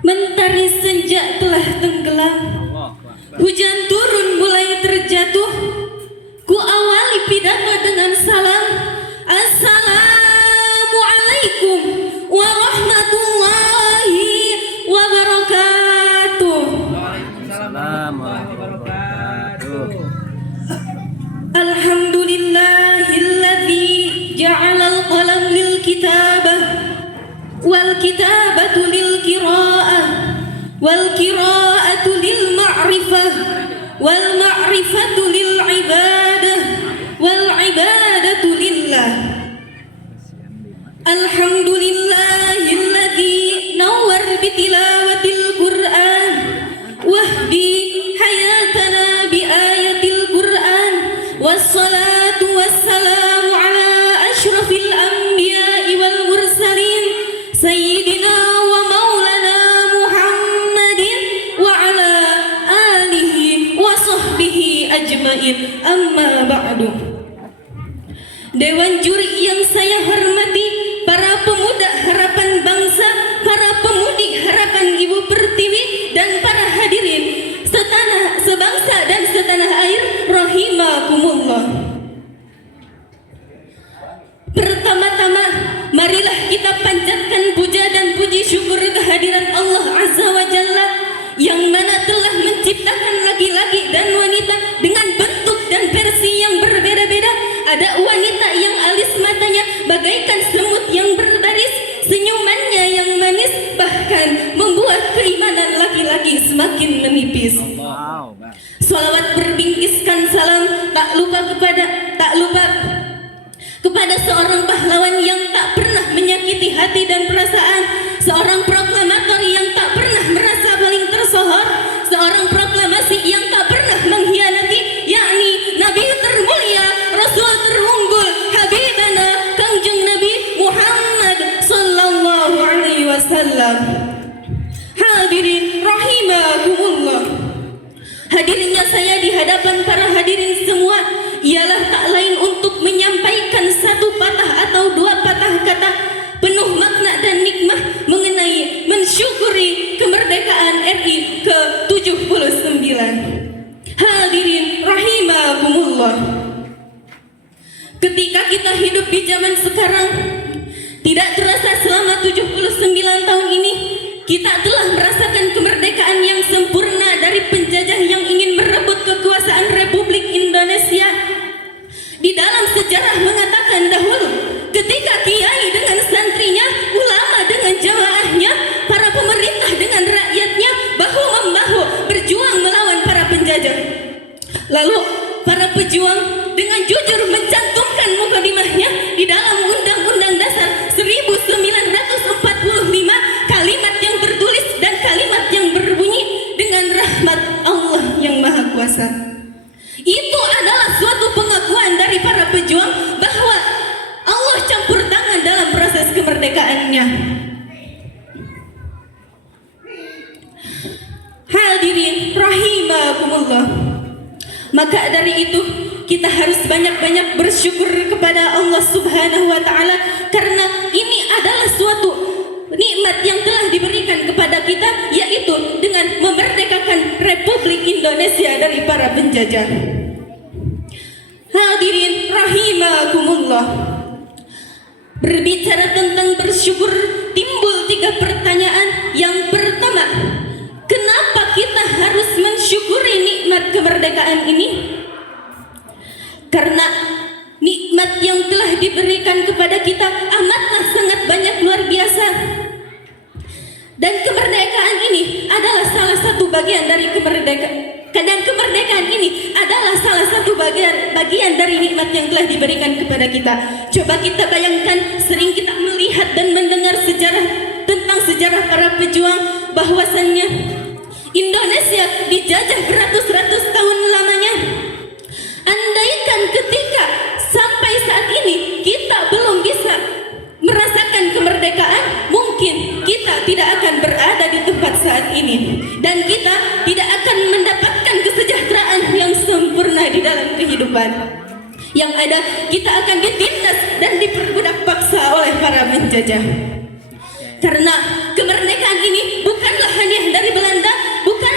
Mentari senja telah tenggelam, hujan turun mulai terjatuh. Ku awali pidato dengan salam. Assalamualaikum warahmatullahi wabarakatuh. Waalaikumsalam warahmatullahi wabarakatuh. Alhamdulillahilladzi ja'ala al-qalam lil kitabah wal kitabatu lil qiraah wal qiraatu lil ma'rifah wal ma'rifatu lil ibadah wal ibadatu lillah. Alhamdulillahilladzi nawwar bitilawatil Qur'an wahdi hayatana bi ayatil Qur'an. Wassalatu wassalamu ala asyrafil anbiya'i wal mursalin sayyidina wa maulana Muhammadin wa ala alihi wa sahbihi ajmain. Amma ba'du. Dewan juri yang saya hormati, para pemuda harapan bangsa, para pemudi harapan Ibu Pertiwi, dan para hadirin sebangsa dan setanah air rahimakumullah. Pertama-tama marilah kita panjatkan puja dan puji syukur kehadirat Allah Azza wa Jalla yang mana telah menciptakan laki-laki dan wanita dengan bentuk dan versi yang berbeda-beda. Ada wanita yang alis matanya bagaikan semut yang berbaris, senyumannya yang manis bahkan membuat keimanan laki-laki semakin menipis. Salawat berbingkiskan salam tak lupa kepada seorang pahlawan yang tak pernah menyakiti hati dan perasaan, seorang proklamator yang tak pernah merasa paling tersohor, seorang proklamasi yang tak pernah mengkhianati, yakni Nabi termulia, Rasul terunggul, Habibana Kangjeng Nabi Muhammad sallallahu alaihi wasallam. Hadirin rahimakumullah. Hadirnya saya di hadapan para hadirin semua ialah tak lain untuk menyampaikan satu patah atau dua patah kata penuh makna dan nikmah mengenai mensyukuri kemerdekaan RI ke-79. Hadirin rahimakumullah. Ketika kita hidup di zaman sekarang, tidak terasa selama 79 tahun ini kita telah merasakan kemerdekaan yang sempurna dari penjajah yang ingin merebut kekuasaan Republik Indonesia. Di dalam sejarah mengatakan dahulu, ketika kiai dengan santrinya, ulama dengan jamaahnya, para pemerintah dengan rakyatnya bahu-membahu berjuang melawan para penjajah. Lalu para pejuang dengan jujur mencantumkan mukadimahnya di dalam Undang-Undang Dasar 1945, kalimat yang tertulis dan kalimat yang berbunyi dengan rahmat Allah yang Maha Kuasa. Itu adalah suatu pengakuan dari para pejuang bahwa Allah campur tangan dalam proses kemerdekaannya. Hadirin rahimakumullah. Maka dari itu kita harus banyak-banyak bersyukur kepada Allah Subhanahu wa taala karena ini adalah suatu nikmat yang telah diberikan kepada kita, yaitu dengan memerdekakan Republik Indonesia dari para penjajah. Hadirin rahimakumullah. Berbicara tentang bersyukur, timbul 3 pertanyaan. Yang pertama, kenapa kita harus mensyukuri nikmat kemerdekaan ini? Karena nikmat yang telah diberikan kepada kita amatlah sangat banyak, luar biasa. Dan kemerdekaan ini adalah salah satu bagian dari kemerdekaan ini adalah salah satu bagian dari nikmat yang telah diberikan kepada kita. Coba kita bayangkan, sering kita melihat dan mendengar tentang sejarah para pejuang bahwasannya Indonesia dijajah beratus-ratus tahun lamanya. Andaikan ketika sampai saat ini kita belum bisa merasakan kemerdekaan, mungkin kita tidak akan berada di tempat saat ini dan kita tidak akan mendapatkan kesejahteraan yang sempurna di dalam kehidupan. Yang ada kita akan ditindas dan diperbudak paksa oleh para penjajah. Karena kemerdekaan ini bukanlah hadiah dari Belanda, bukan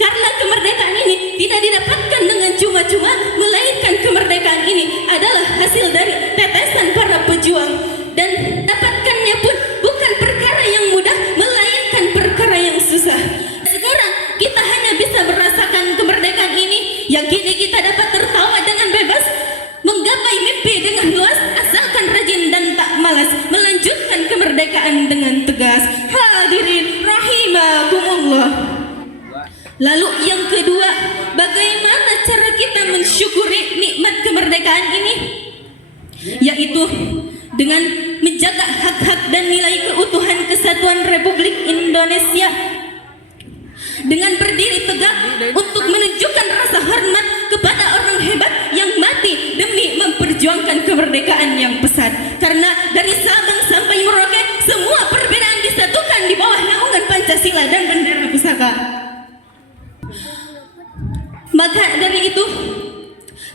karena kemerdekaan ini tidak didapatkan dengan cuma-cuma, melainkan kemerdekaan ini adalah hasil dari tetesan para pejuang, dan dapatkannya pun bukan perkara yang mudah, melainkan perkara yang susah. Sekarang kita hanya bisa merasakan kemerdekaan ini yang kini kita dapat tertawa dengan bebas, menggapai mimpi dengan luas, asalkan rajin dan tak malas melanjutkan kemerdekaan dengan tegas. Hadirin rahimakumullah. Lalu yang kedua, bagaimana cara kita mensyukuri nikmat kemerdekaan ini? Yaitu dengan menjaga hak-hak dan nilai keutuhan kesatuan Republik Indonesia, dengan berdiri tegak untuk menunjukkan rasa hormat kepada orang hebat yang mati demi memperjuangkan kemerdekaan yang pesat. Karena dari Sabang sampai Merauke, semua perbedaan disatukan di bawah naungan Pancasila dan bendera pusaka. Maka dari itu,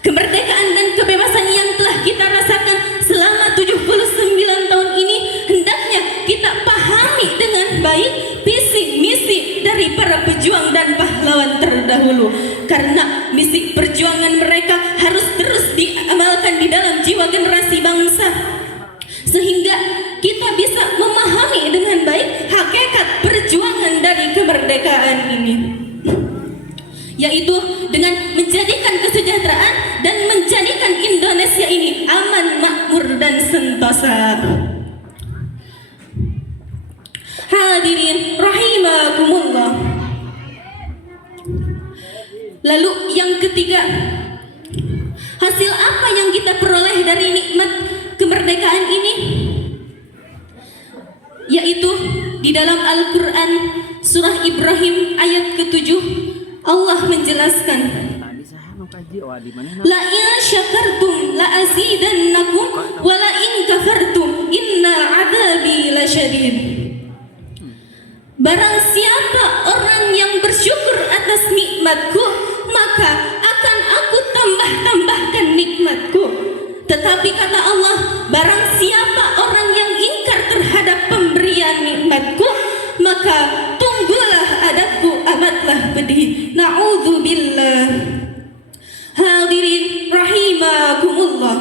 kemerdekaan dan kebebasan yang telah kita rasakan selama 79 tahun ini hendaknya kita pahami dengan baik visi misi dari para pejuang dan pahlawan terdahulu, karena misi perjuangan mereka harus terus diamalkan di dalam jiwa generasi bangsa, sehingga kita bisa memahami dengan baik hakikat perjuangan dari kemerdekaan ini, yaitu dengan menjadikan kesejahteraan dan menjadikan Indonesia ini aman, makmur dan sentosa. Hadirin rahimakumullah. Lalu yang ketiga, hasil apa yang kita peroleh dari nikmat kemerdekaan ini? Yaitu di dalam Al-Quran surah Ibrahim ayat ke-7, Allah menjelaskan, la in syakartum la azidannakum wa la in kafartum inna adabi lasyadid. Barang siapa orang yang bersyukur atas nikmatku, maka akan aku tambah-tambahkan nikmatku. Tetapi kata Allah, barang siapa orang yang ingkar terhadap pemberian nikmatku, maka tunggulah adabku amatlah pedih. Na'udzubillah. Hadirin rahimakumullah.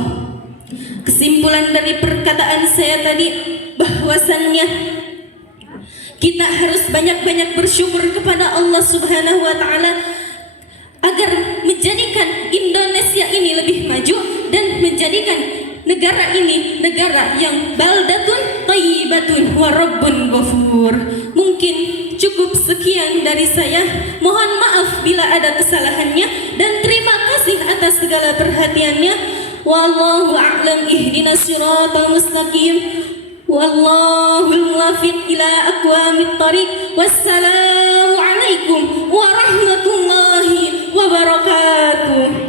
Kesimpulan dari perkataan saya tadi, bahwasannya kita harus banyak-banyak bersyukur kepada Allah Subhanahu wa taala agar menjadikan Indonesia ini lebih maju dan menjadikan negara ini negara yang baldatun thayyibatun wa rabbun ghafur. Mungkin cukup sekian dari saya. Mohon maaf bila ada kesalahannya dan terima kasih atas segala perhatiannya. Wallahu a'lam, ihdinas siratal mustaqim. Wallahul muwaffiq ila aqwamit thariq. Wassalamu alaikum warahmatullahi wabarakatuh.